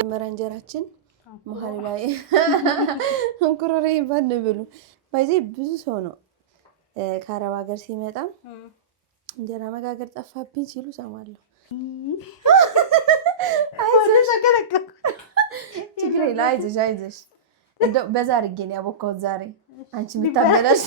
መራንጀራችን መሀል ላይ እንኩሮሬ ይባል ብሉ ባይዜ ብዙ ሰው ነው ከአረብ ሀገር ሲመጣ እንጀራ መጋገር ጠፋብኝ ሲሉ ሰማለሁ። ችግር የለም አይዞሽ አይዞሽ። እንደው በዛ አድርጌ ነው ያቦካሁት ዛሬ አንቺ የምታበላሽ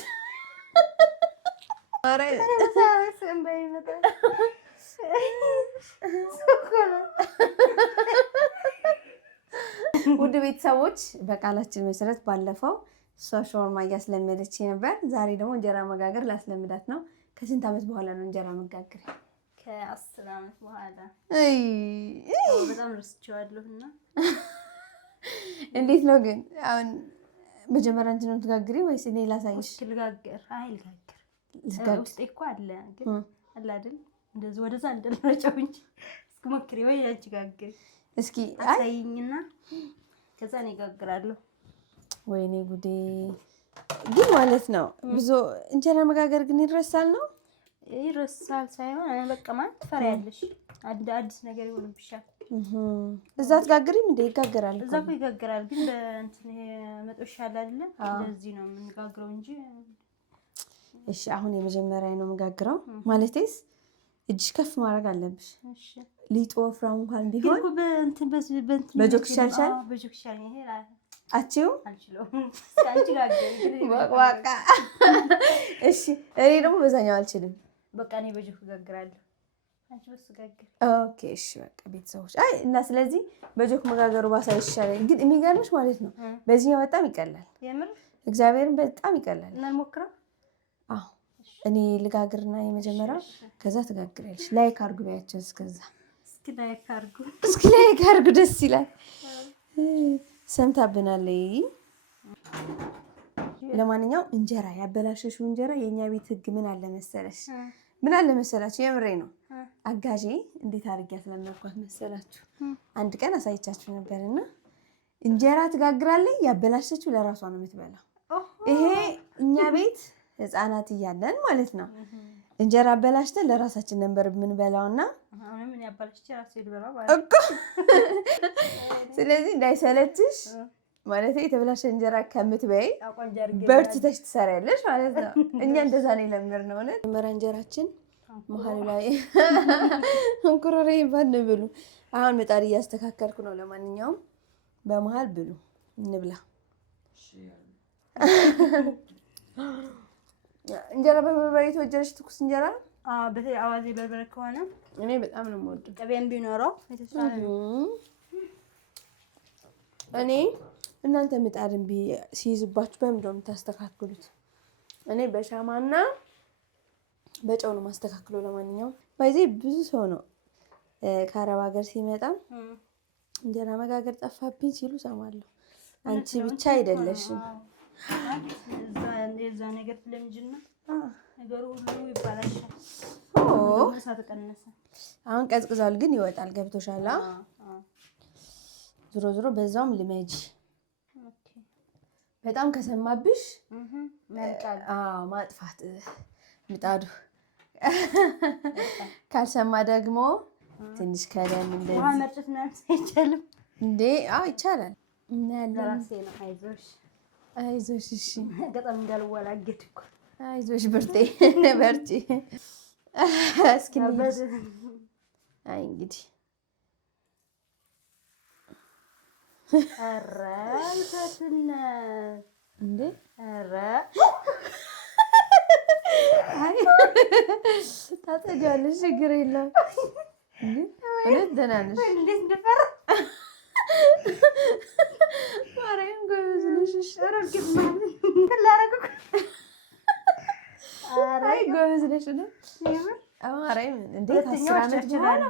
ውድ ቤተሰቦች በቃላችን መሰረት ባለፈው እሷ ሾርማ እያስለመደች ነበር። ዛሬ ደግሞ እንጀራ መጋገር ላስለምዳት ነው። ከስንት ዓመት በኋላ ነው እንጀራ መጋገር? ከ10 ዓመት በኋላ። በጣም ረስቼዋለሁና እንዴት ነው ግን አሁን መጀመሪያ አንቺ ነው የምትጋግሪው ወይስ እኔ ላሳይሽ? ልጋግር ልጋግር ውስጤ እኮ አለ ግን አለ አይደል እንደዚህ ወደዛ እንደልረጨው እንጂ እስኪ ሞክሪ ወይ አንቺ ጋግሪ እስኪ አሳይኝና ከዛ እኔ ጋግራለሁ። ወይኔ ጉዴ! ግን ማለት ነው ብዙ እንጀራ መጋገር ግን ይረሳል ነው? ይረሳል ሳይሆን በቃ ማለት ትፈሪያለሽ። አዲስ ነገር ይሆንብሻል። እዛ ትጋግሪም እንደ ይጋገራል እዛ እኮ ይጋገራል ግን በእንትን መጥበሻ አለ አይደል? እንደዚህ ነው የምንጋግረው እንጂ። እሺ አሁን የመጀመሪያ ነው የምጋግረው ማለቴስ እጅሽ ከፍ ማድረግ አለብሽ። እሺ ሊጦ ወፍራም እንኳን ቢሆን ግን በእንትን በጆክ ይሻልሻል። በጆክ ይሻል ይሄ አቺው አልችለውም። አንቺ ጋግሪ ዋቃ። እሺ እኔ ደግሞ በዛኛው አልችልም። በቃ እኔ በጆክ ጋግራለሁ አንቺ በሱ ጋግሪ። ኦኬ እሺ በቃ ቤተሰቦች አይ እና ስለዚህ በጆክ መጋገሩ ባሳይ ይሻላል። ግን የሚገርምሽ ማለት ነው በዚህኛው በጣም ይቀላል። የምር እግዚአብሔርን በጣም ይቀላል። እና ሞክራ አዎ እኔ ልጋግርና የመጀመሪያው ከዛ ትጋግሪያለሽ። ላይክ አድርጉ ቢያቸው እስከዛ እስኪ ላይክ አድርጉ ደስ ይላል። ሰምታብናለይ። ለማንኛውም እንጀራ ያበላሸሽው እንጀራ የኛ ቤት ህግ ምን አለ መሰላችሁ? የምሬ ነው። አጋዤ እንዴት አድርጌ ያስለመድኳት መሰላችሁ? አንድ ቀን አሳይቻችሁ ነበርና እንጀራ ትጋግራለች። ያበላሸችው ለራሷ ነው የምትበላው። ይሄ እኛ ቤት ህፃናት እያለን ማለት ነው እንጀራ አበላሽተን ለራሳችን ነበር የምንበላውና ስለዚህ እንዳይሰለችሽ ማለት የተበላሸ እንጀራ ከምትበይ በርትተሽ ትሰሪያለሽ ማለት ነው። እኛ እንደዛ ነው የለመድነው። መጀመሪያ እንጀራችን መሀል ላይ እንኩሮሬ ይባል ብሉ። አሁን ምጣድ እያስተካከልኩ ነው። ለማንኛውም በመሀል ብሉ እንብላ። እንጀራ በበርበሬ ተወጀረሽ ትኩስ እንጀራ? አዎ በተለይ አዋዜ በርበሬ ከሆነ እኔ በጣም ነው የምወደው። ቅቤም ቢኖረው የተሻለ ነው። እኔ እናንተ ምጣድን ሲይዝባችሁ በምንድን ነው የምታስተካክሉት? እኔ በሻማና በጨው ነው ማስተካክለው። ለማንኛውም ባይዜ ብዙ ሰው ነው ከአረብ ሀገር ሲመጣ እንጀራ መጋገር ጠፋብኝ ሲሉ ሰማለሁ። አንቺ ብቻ አይደለሽም። የዛ ነገር ስለምጅና ነገሩ ሁሉ ይባላሻል። አሁን ቀዝቅዟል ግን ይወጣል። ገብቶሻል? ዞሮ ዞሮ በዛውም ልመጂ። በጣም ከሰማብሽ ማጥፋት ምጣዱ፣ ካልሰማ ደግሞ ትንሽ ከለም እንደዚህ መርጨት ነው አይቻልም እንዴ? አዎ ይቻላል። እና ለራሴ ነው። አይዞሽ እሺ ገጠም እንዳልወላገድ እኮ አይዞሽ ብርቴ በርቺ። እስኪ አይ እንግዲህ ኧረ እንትን እንዴ ኧረ አይ ታጠጃለሽ፣ ችግር የለም። እውነት ደህና ነሽ? እንዴት እንደፈራ ማርያም ጎበዝ ነሽ። አይ ጎበዝ ነሽ ነው ማርያም። እንዴት 10 ዓመት በኋላ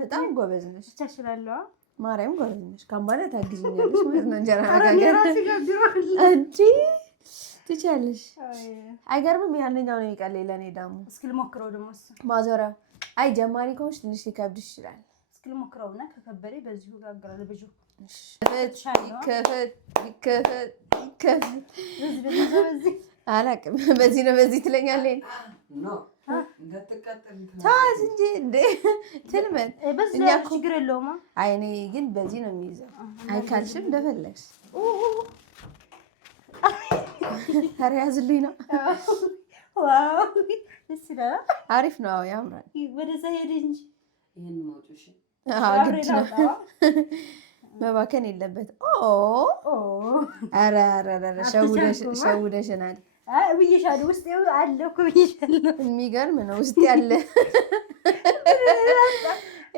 በጣም ጎበዝ ነሽ። ማርያም ጎበዝ ነሽ። ካምባላ ታግዢኛለሽ ማለት ነው። እንጀራ መጋገር እንጂ ትችያለሽ። አይገርምም? ያንኛው ነው የሚቀለኝ ለእኔ ደግሞ። እስኪ ልሞክረው ደግሞ ማዞሪያ። አይ ጀማሪ ከሆንሽ ትንሽ ሊከብድሽ ይችላል። እስኪ ልሞክረውና ከከበደ በዚሁ ጋግራለሁ። በጁ አላውቅም። በዚህ ነው በዚህ ትለኛለህ። ተዋት እንጂ እንዴ ትልመን። እኛ እኮ ችግር የለውም። አይ እኔ ግን በዚህ ነው የሚይዘው። አይ ካልሽም እንደፈለግሽ። ኧረ ያዝልኝ ነው። ዋው ደስ ይላል። አሪፍ ነው። ያምራል። ወደዛ ሄድ እንጂ ግድ ነው። መባከን የለበትም። ኧረ ሸውደሽናል። ብዬሻለሁ። ውስጤ አለ እኮ ብዬሻለሁ። የሚገርም ነው። ውስጤ አለ።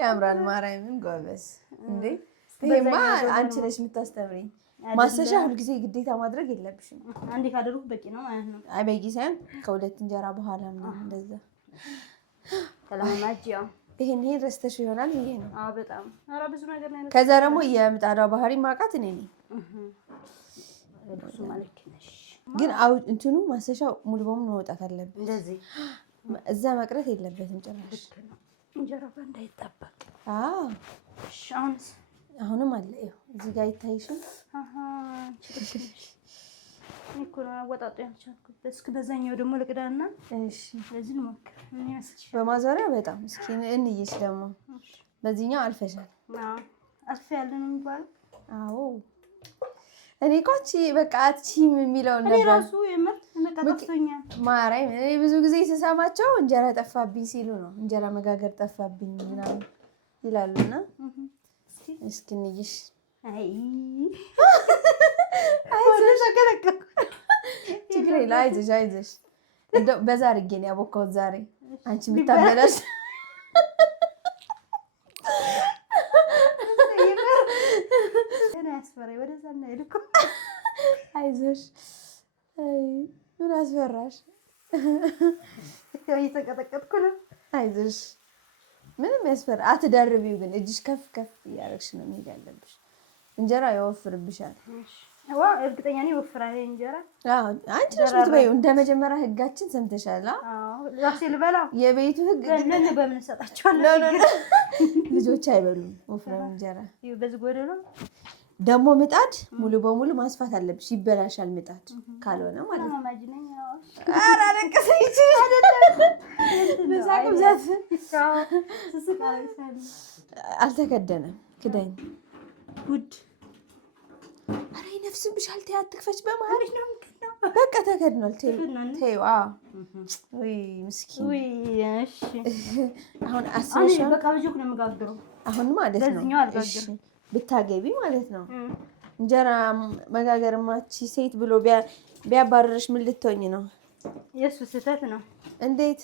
ያምራል። ማርያምን ጎበዝ እንዴ! ይሄማ አንቺ ነሽ የምታስተምሪኝ። ማሰሻ ሁልጊዜ ግዴታ ማድረግ የለብሽም። አንዴ ካደረኩ በቂ ነው ማለት ነው። አይ በቂ ሳይሆን ከሁለት እንጀራ በኋላ ምናምን እንደዛ ከለማማጅ ያው ይሄን ረስተሽ ይሆናል ብዬ ነው። አዎ በጣም ኧረ ብዙ ነገር ነው። ከዛ ደግሞ የምጣዷ ባህሪ ማውቃት እኔ ነኝ። እሱ ማለት ነሽ ግን እንትኑ ማሰሻው ሙሉ በሙሉ መውጣት አለበት። እንደዚህ እዛ መቅረት የለበትም ጭራሽ። እንጀራ እንዳይጣበቅ። አዎ እሺ አሁንም አለ። ይኸው እዚህ ጋር አይታይሽም? እኮ ነው አወጣጡ ያልቻልኩት። እስኪ በዛኛው ደግሞ ልቅዳና እሺ ለዚህ እንሞክር። ምን ያስችል በማዞሪያ በጣም እስኪ እንይሽ ደግሞ በዚህኛው አልፈሻል። አዎ አልፈ ያለ ነው የሚባለው። አዎ እኔ እኮ በቃ አትችይም የሚለው ነበር። እኔ ራሱ የምር መጣጣፍቶኛል። ማርያም እኔ ብዙ ጊዜ ስሰማቸው እንጀራ ጠፋብኝ ሲሉ ነው እንጀራ መጋገር ጠፋብኝ ምናምን ይላሉና እስኪ እንይሽ። አይ ችግር የለም። አይዞሽ እንደው በዛ አድርጌ ነው ያቦካሁት ዛሬ አንቺ የምታበላሽ። አይዞሽ ምን አስፈራሽ? እየተቀጠቀጥኩ ነው። አይዞሽ ምንም ያስፈራ አትደርቢው። ግን እጅሽ ከፍ ከፍ እያደረግሽ ነው መሄድ ያለብሽ። እንጀራ ያወፍርብሻል። እርግጠኛ ነኝ ይወፍራል እንጀራ። አንቺ ነሽ የምትበይው። እንደ መጀመሪያ ህጋችን ሰምተሻል? ራሴ ልበላው። የቤቱ ህግ በምን እሰጣቸዋለሁ? ልጆች አይበሉም ወፍራም እንጀራ። በዚህ ጎደሎ ደግሞ ምጣድ ሙሉ በሙሉ ማስፋት አለብሽ። ይበላሻል ምጣድ ካልሆነ ማለት ነው። ኧረ አለቀሰች አልተከደነም። ክዳኝ ጉድ። ኧረ ይነፍስብሻል። ተይ አትክፈች። በመሀል በቃ ተከድኗል። ተይው። ወይ ምስኪን። አሁን አስበሽ አሁን ማለት ነው ብታገቢ ማለት ነው እንጀራ መጋገር ማቺ ሴት ብሎ ቢያባረርሽ ምን ልትሆኝ ነው? የእሱ ስህተት ነው። እንዴት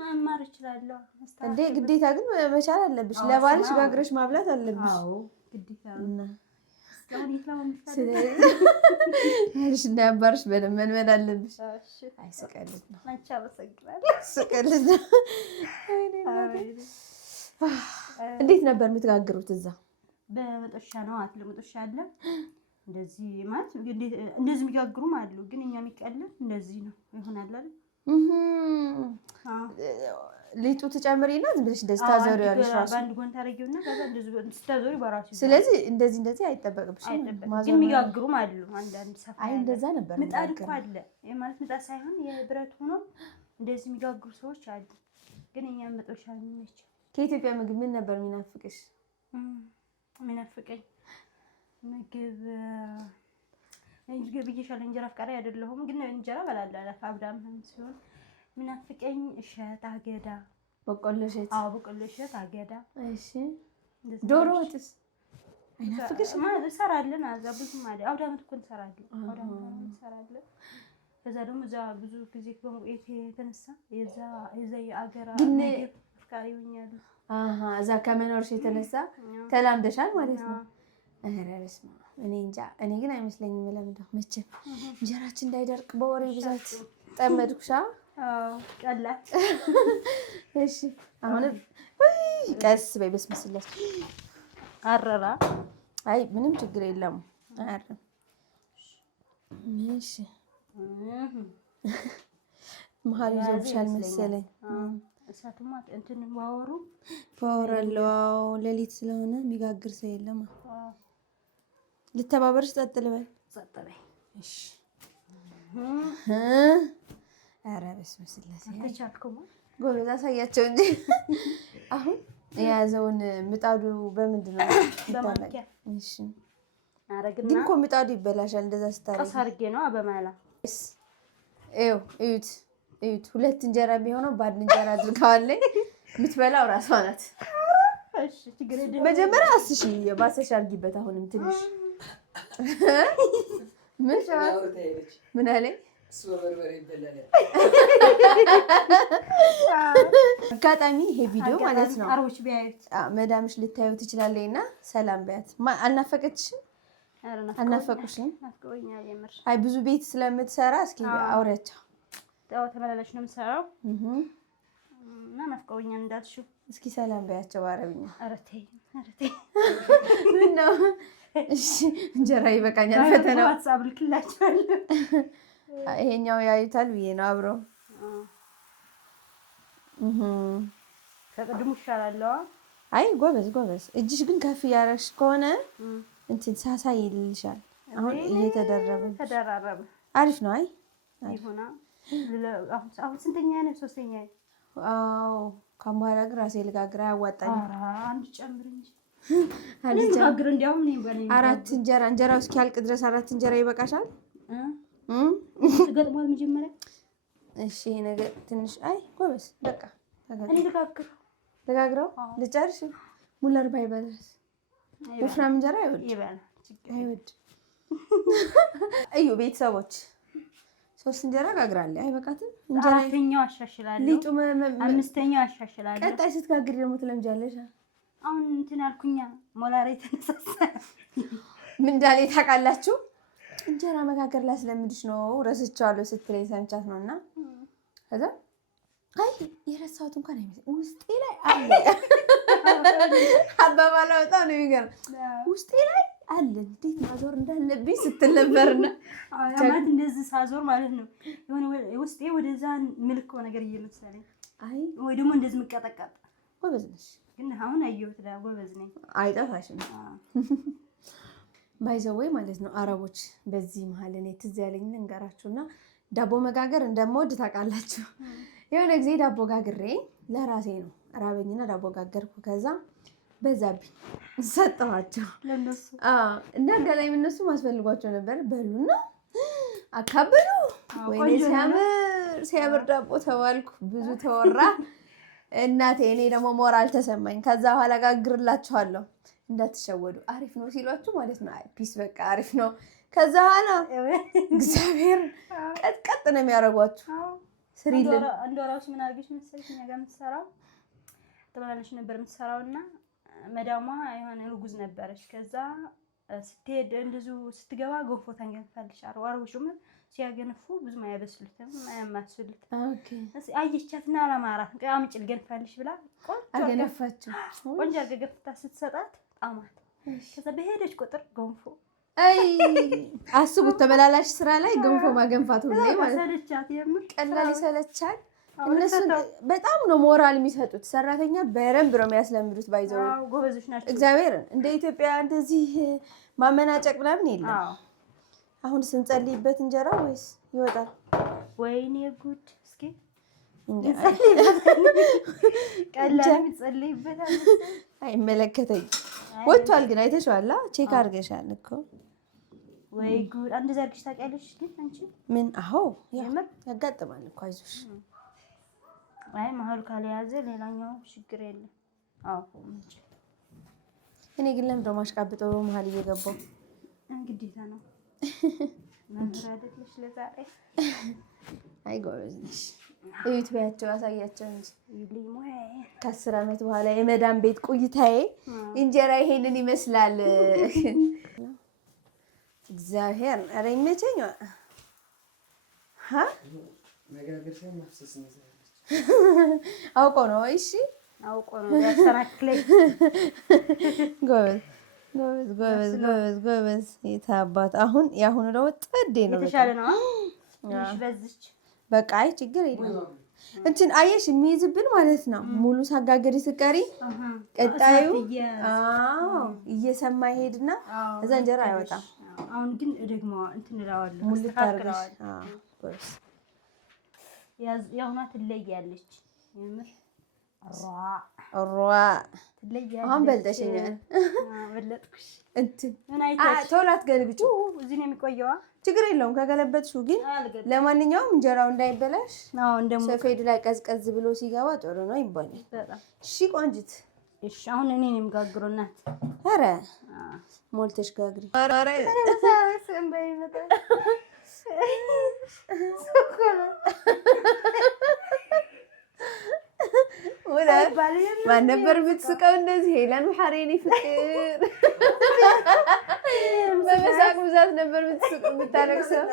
መማር እችላለሁ እንዴ? ግዴታ ግን መቻል አለብሽ። ለባልሽ ጋግረሽ ማብላት አለብሽ። ስለዚህ እንዳያባርሽ በደንብ መልመድ አለብሽ። አይ ስቀልድ ነው። ስቀልድ ነው። እንዴት ነበር የምትጋግሩት እዛ? በመጦሻ ነው። መጦሻ አለ እንደዚህ ማለት እንደዚህ የሚጋግሩም አሉ። ግን እኛ የሚቀልል እንደዚህ ነው ይሆናል አይደል? ሊጡ ትጨምሪና ዝም ብለሽ እንደዚህ ታዞሪያለሽ። ራሱ በአንድ ጎን ታረጊውና ከዛ እንደዚህ ስታዞሪ በራሱ። ስለዚህ እንደዚህ አይጠበቅብሽም። ግን የሚጋግሩም አሉ አንዳንድ ሰፋ። አይ እንደዛ ነበር። ምጣድ እኮ አለ ማለት ምጣድ ሳይሆን የብረት ሆኖ እንደዚህ የሚጋግሩ ሰዎች አሉ። ግን እኛ መጦሻ ነው የሚመቸው። ከኢትዮጵያ ምግብ ምን ነበር የሚናፍቅሽ? የሚናፍቀኝ ምግብ ብዬሻለሁ። እንጀራ አፍቃሪ አይደለሁም፣ ግን እንጀራ እበላለሁ። አብዳም ሲሆን የሚናፍቀኝ እሸት፣ አገዳ፣ በቆሎ እሸት። አዎ በቆሎ እሸት፣ አገዳ። እሺ ዶሮ ወጥስ አይናፍቅሽ? ማለት እንሰራለን። አዛ ብዙ ማለት አውዳመት እኮ እንሰራለን። አውዳመት እንሰራለን። ከዛ ደግሞ እዛ ብዙ ጊዜ በሙቀት የተነሳ የዛ የአገራ ምግብ አፍቃሪ ሆኛለሁ። እዛ ከመኖርሽ የተነሳ ተላምደሻል ማለት ነው። ኧረ በስመ አብ። እኔ እንጃ። እኔ ግን አይመስለኝም ለምደው መቼም እንጀራችን እንዳይደርቅ በወሬ ብዛት ጠመድኩሻ። ቀላት። እሺ አሁንም ቀስ በይ። በስመ ስላሴ አረራ። አይ ምንም ችግር የለም። አያርም። እሺ መሀል ይዞብሻል መሰለኝ። እሳቱማ እንትን ዋወሩ ፓወራለው። ሌሊት ስለሆነ የሚጋግር ሰው የለም። ልተባበርሽ? ጸጥ ልበል? ጸጥ በይ። እሺ ኧረ በስመ ስላሴ አልተቻልኩም። ጎበዝ አሳያቸው እንጂ አሁን የያዘውን ምጣዱ በምንድን ነው በማንኪያ? እሺ አረግና ግን እኮ ምጣዱ ይበላሻል እንደዛ ስታረጊ። ቀስ አድርጌ ነው በማላ እዩት እዩት። ሁለት እንጀራ ቢሆነው ባድ እንጀራ አድርገዋለች። የምትበላው ራሷ ናት። እሺ ችግር የለም። መጀመሪያ አስሺ ባሰሽ አድርጊበት። አሁንም ትንሽ ምን አለኝ አጋጣሚ ይሄ ቪዲዮ ማለት ነው አሮች ቢያዩት መዳምሽ ልታዩ ትችላለች እና ሰላም በያት። አልናፈቀችሽም? አልናፈቁሽም? አይ ብዙ ቤት ስለምትሰራ እስኪ አውሪያቸው። ተመላላሽ ነው የምትሰራው እና ናፍቀውኛል እንዳልሽው እስኪ ሰላም በያቸው በአረብኛ። ኧረ ተይ ኧረ ተይ ምነው? እሺ እንጀራ ይበቃኛል። ፈተናው ዋትስአፕ ልክላቸዋለሁ። ይሄኛው ያዩታል ብዬ ነው አብረው። ከቅድሙ ይሻላል። አይ ጎበዝ ጎበዝ። እጅሽ ግን ከፍ ያረሽ ከሆነ እንትን ሳሳ ይልልሻል። አሁን ተደራረበ አሪፍ ነው። አይ ይሁና። አሁን ስንተኛ ነው? ሶስተኛ። አዎ ከማራ ግን ራሴ ልጋግራ ያዋጣኝ። አንድ ጨምር እንጂ አንድ ጨምር። እንዲያውም እኔ በኔ አራት እንጀራው እስኪያልቅ ድረስ አራት እንጀራ ይበቃሻል? ገጥሟል መጀመሪያ። እሺ ይሄ ነገር ትንሽ አይ ጎበዝ በቃ እኔ ልጋግረው ልጨርሽ። ሙለር ባይበላስ ወፍራም እንጀራ አይወድ። እዩ ቤተሰቦች 3 እንጀራ ጋግራለች። አይበቃትም? እንጀራ አራተኛው አሻሽላለሁ፣ ሊጡ አምስተኛው አሻሽላለሁ። ቀጣይ ስትጋግሪ ደግሞ ትለምጃለሽ። አሁን እንትን አልኩኛ ሞላሬ ተነሳሳ። ምን እንዳለ ታውቃላችሁ? እንጀራ መጋገር ላስለምድሽ ነው ረስቼዋለሁ ስትለኝ ሰምቻት ነውና ከዛ አይ የረሳሁት እንኳን አይመስልም ውስጤ ላይ አለ። አባባሏ በጣም ነው የሚገርም። ውስጤ ላይ አለ እንዴት ማዞር እንዳለብኝ ስትል ነበርና ማለት እንደዚህ ሳዞር ማለት ነው የሆነ ውስጤ ወደዛ ምልክው ነገር እየመሰለኝ አይ ወይ ደግሞ እንደዚህ ምቀጠቀጥ። ጎበዝ ነሽ ግን አሁን አየሁት ላይ ጎበዝ ነኝ። አይጠፋሽም ባይዘወይ ማለት ነው። አረቦች በዚህ መሀል እኔ ትዝ ያለኝ እንገራችሁና ዳቦ መጋገር እንደምወድ ታውቃላችሁ። የሆነ ጊዜ ዳቦ ጋግሬ ለራሴ ነው ራበኝና ዳቦ ጋገርኩ። ከዛ በዛብኝ ሰጠኋቸው ለነሱ። እና አጋጣሚ እነሱ ማስፈልጓቸው ነበር። በሉና አካበሉ። ወይኔ ሲያምር ዳቦ ተባልኩ። ብዙ ተወራ እናቴ። እኔ ደግሞ ሞራል ተሰማኝ። ከዛ በኋላ ጋግርላችኋለሁ እንዳትሸወዱ አሪፍ ነው ሲሏችሁ ማለት ነው። አይ ፒስ በቃ አሪፍ ነው። ከዛ ኋላ እግዚአብሔር ቀጥቀጥ ነው የሚያደርጓችሁ። ስሪልን እንደራሱ ምን አድርገሽ መሰለሽ እኛ ጋር የምትሰራው ተመላለሽ ነበር የምትሰራውና መዳሟ የሆነ እርጉዝ ነበረች። ከዛ ስትሄድ እንደዚሁ ስትገባ ገንፎ ታንገንፋለች። አረቦቹም ሲያገንፉ ብዙም አያበስሉትም አያማስሉት። ኦኬ አየቻትና አላማራት አምጪ ልገንፋልሽ ብላ አገነፋችሁ። ቆንጆ አድርጋ ገፍታ ስትሰጣት ጣማት። ከዛ በሄደች ቁጥር ገንፎ አይ አስቡት፣ ተመላላሽ ስራ ላይ ገንፎ ማገንፋት ሁሌ ማለት ሰለቻት። የምር ቀላል ይሰለቻል። እነሱ በጣም ነው ሞራል የሚሰጡት። ሰራተኛ በረንብ ነው የሚያስለምዱት። ባይዘው ጎበዞች ናቸው። እግዚአብሔርን እንደ ኢትዮጵያ እንደዚህ ማመናጨቅ ምናምን የለም። አሁን ስንጸልይበት እንጀራ ወይስ ይወጣል? ወይኔ ጉድ! እስኪ ቀላል የሚጸልይበት አይመለከተኝ። ወጥቷል ግን አይተሽዋል? ቼክ አድርገሻል እኮ። ወይ ጉድ! አንድ ዘርግሽ ታውቂያለሽ ግን አንቺ ምን? አዎ ያጋጥማል እኮ አይዞሽ። አይ መሀሉ ካልያዘ ሌላኛው ችግር የለም። አዎ እኔ ግን ለምንድነው ማሽቃብጠው መሀል እየገባው? ግዴታ ነው። መምህር አይደለሽ ለዛሬ። አይ ጎበዝ ነሽ። እዩት በያቸው አሳያቸው እንጂ ከ10 ዓመት በኋላ የመዳም ቤት ቆይታዬ እንጀራ ይሄንን ይመስላል። እግዚአብሔር ኧረ ይመቸኝ። አውቆ ነው። እሺ አውቆ ነው ያሰራክለኝ። ጎበዝ ጎበዝ ጎበዝ ጎበዝ ጎበዝ። የታባት አሁን ያሁኑ ደግሞ ጠዴ ነው። የተሻለ ነው። እሺ በዚች በቃ አይ ችግር የለም። እንትን አየሽ የሚይዝብን ማለት ነው። ሙሉ ሳጋገሪ ስቀሪ ቀጣዩ እየሰማ ይሄድና እዛ እንጀራ አይወጣም። አሁን ግን ደግሞ እንትን እላዋለሁ ሙሉ ታርገሽ ያውና ትለያለች የምር ሯ ትለያለች። አሁን በልጠሽኛል። በለጥኩሽ። ምን አይተሽ ቶሎ አትገልብጪው። እዚህ ነው የሚቆየው። ችግር የለውም ከገለበጥሽው። ግን ለማንኛውም እንጀራው እንዳይበላሽ ሰፌድ ላይ ቀዝቀዝ ብሎ ሲገባ ጥሩ ነው ይባላል። እሺ ቆንጅት። እሺ አሁን እኔ ነኝ የምጋግረው እናት። ኧረ ሞልተሽ ጋግሪ። ማን ነበር የምትስቀው እንደዚህ? ሄለን ወሐሬኒ ፍቅር በመሳቅ ብዛት ነበር የምታለቅሰው።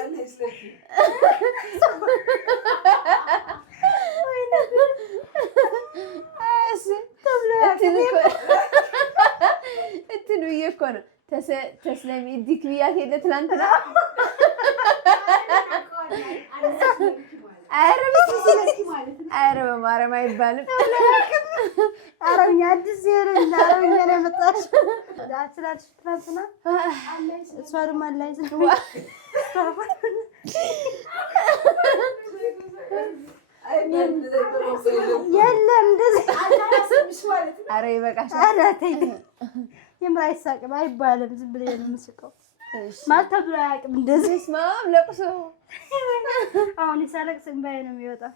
እንትን ብዬሽ እኮ ነው ተስለሚ እዲክ ብያት የለ ትናንትና። ኧረ በማርያም አይባልም። አረብኛ አዲስ ይሄን አረብኛ ነው የመጣሽ ስላልሽ ትናንትና እሷ ደግሞ አላይ የለም እንደዚህ ኧረ ይበቃሻል። ኧረ ተይ የምር አይሳቅም አይባልም። ዝም ብለሽ ነው የምስቀው ማለት ተብሎ አያውቅም። እንደዚህ ስማም ለቅሶ አሁን ይሳለቅስ እምባዬ ነው የሚወጣው።